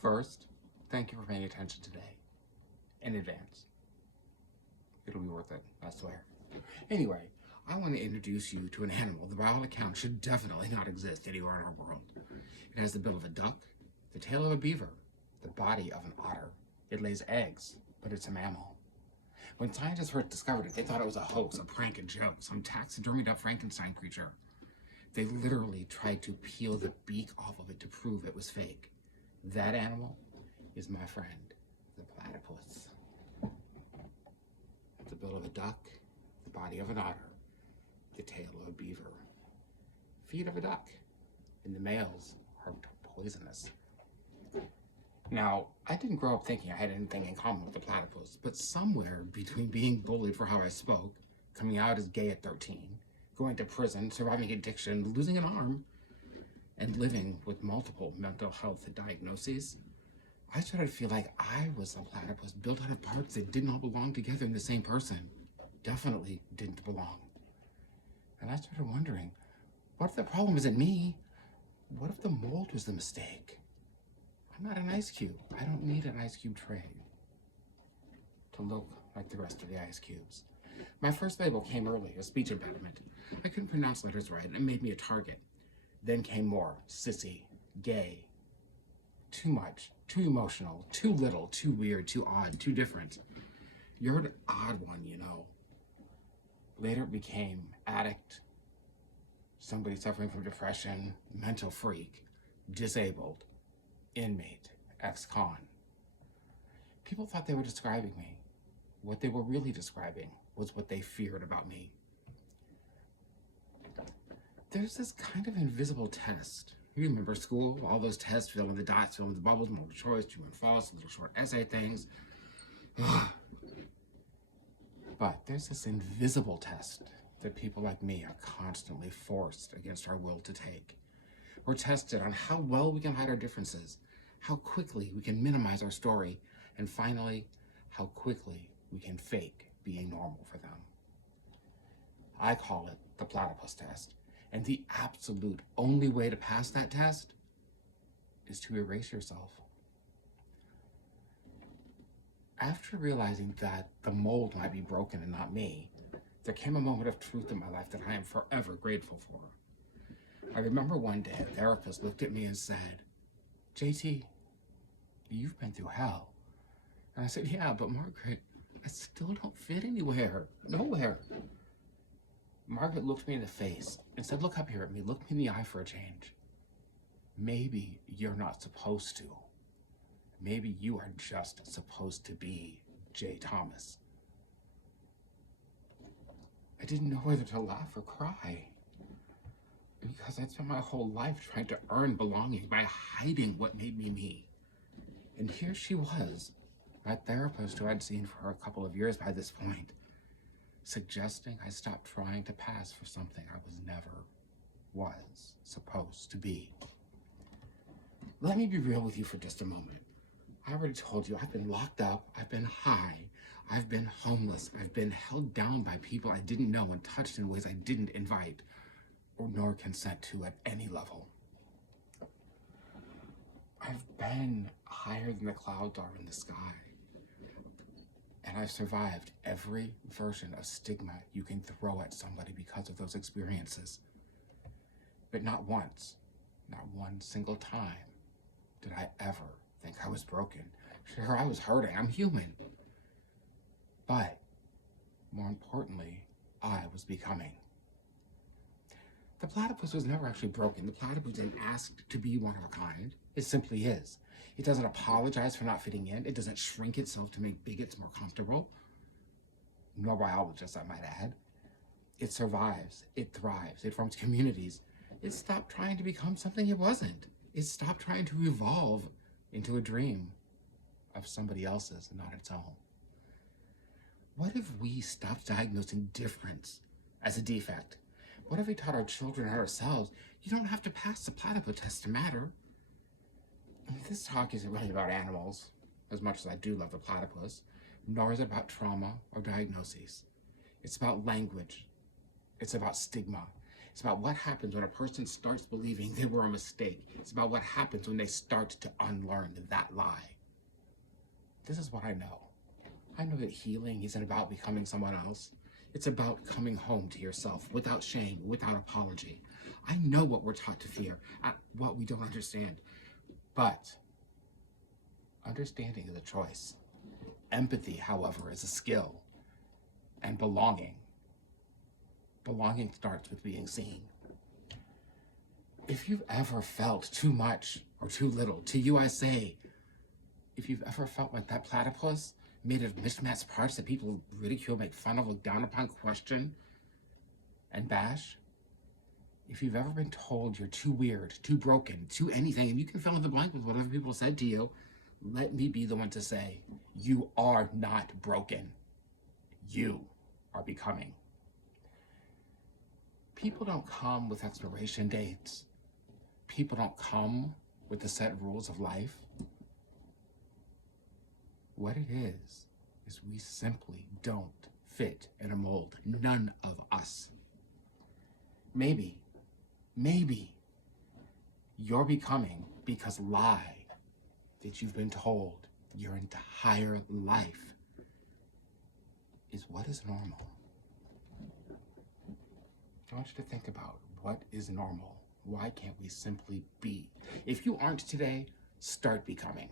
First, thank you for paying attention today, in advance. It'll be worth it, I swear. Anyway, I want to introduce you to an animal that by all accounts should definitely not exist anywhere in our world. It has the bill of a duck, the tail of a beaver, the body of an otter. It lays eggs, but it's a mammal. When scientists first discovered it, they thought it was a hoax, a prank, a joke, some taxidermied up Frankenstein creature. They literally tried to peel the beak off of it to prove it was fake. That animal is my friend, the platypus. The bill of a duck, the body of an otter, the tail of a beaver, feet of a duck, and the males are poisonous. Now, I didn't grow up thinking I had anything in common with the platypus, but somewhere between being bullied for how I spoke, coming out as gay at 13, going to prison, surviving addiction, losing an arm, and living with multiple mental health diagnoses, I started to feel like I was a platypus built out of parts that didn't all belong together in the same person. Definitely didn't belong. And I started wondering, what if the problem isn't me? What if the mold was the mistake? I'm not an ice cube. I don't need an ice cube tray to look like the rest of the ice cubes. My first label came early, a speech impediment. I couldn't pronounce letters right, and it made me a target. Then came more, sissy, gay, too much, too emotional, too little, too weird, too odd, too different. You're an odd one, you know. Later it became addict, somebody suffering from depression, mental freak, disabled, inmate, ex-con. People thought they were describing me. What they were really describing was what they feared about me. There's this kind of invisible test. You remember school, all those tests, fill in the dots, fill in the bubbles, multiple choice, true and false, little short essay things. But there's this invisible test that people like me are constantly forced against our will to take. We're tested on how well we can hide our differences, how quickly we can minimize our story, and finally, how quickly we can fake being normal for them. I call it the platypus test, and the absolute only way to pass that test is to erase yourself. After realizing that the mold might be broken and not me, there came a moment of truth in my life that I am forever grateful for. I remember one day a therapist looked at me and said, JT, you've been through hell. And I said, yeah, but Margaret, I still don't fit anywhere, nowhere. Margaret looked me in the face and said, look up here at me, look me in the eye for a change. Maybe you're not supposed to. Maybe you are just supposed to be J. Thomas. I didn't know whether to laugh or cry because I'd spent my whole life trying to earn belonging by hiding what made me me. And here she was, my therapist who I'd seen for a couple of years by this point, suggesting I stop trying to pass for something I was supposed to be. Let me be real with you for just a moment. I already told you I've been locked up, I've been high, I've been homeless, I've been held down by people I didn't know and touched in ways I didn't invite or nor consent to at any level. I've been higher than the clouds are in the sky. And I've survived every version of stigma you can throw at somebody because of those experiences. But not once, not one single time did I ever think I was broken. Sure, I was hurting, I'm human. But more importantly, I was becoming. The platypus was never actually broken. The platypus didn't ask to be one of a kind. It simply is. It doesn't apologize for not fitting in. It doesn't shrink itself to make bigots more comfortable. Nor biologists, I might add. It survives. It thrives. It forms communities. It stopped trying to become something it wasn't. It stopped trying to evolve into a dream of somebody else's and not its own. What if we stopped diagnosing difference as a defect? What if we taught our children and ourselves, you don't have to pass the platypus test to matter? This talk isn't really about animals, as much as I do love the platypus, nor is it about trauma or diagnoses. It's about language. It's about stigma. It's about what happens when a person starts believing they were a mistake. It's about what happens when they start to unlearn that lie. This is what I know. I know that healing isn't about becoming someone else. It's about coming home to yourself without shame, without apology. I know what we're taught to fear, what we don't understand. But understanding is a choice. Empathy, however, is a skill. And belonging starts with being seen. If you've ever felt too much or too little, to you I say, if you've ever felt like that platypus made of mismatched parts that people ridicule, make fun of, look down upon, question, and bash, if you've ever been told you're too weird, too broken, too anything, and you can fill in the blank with whatever people said to you, let me be the one to say, you are not broken. You are becoming. People don't come with expiration dates. People don't come with the set rules of life. What it is we simply don't fit in a mold. None of us. Maybe you're becoming because lie that you've been told your entire life is what is normal. I want you to think about what is normal. Why can't we simply be? If you aren't today, start becoming.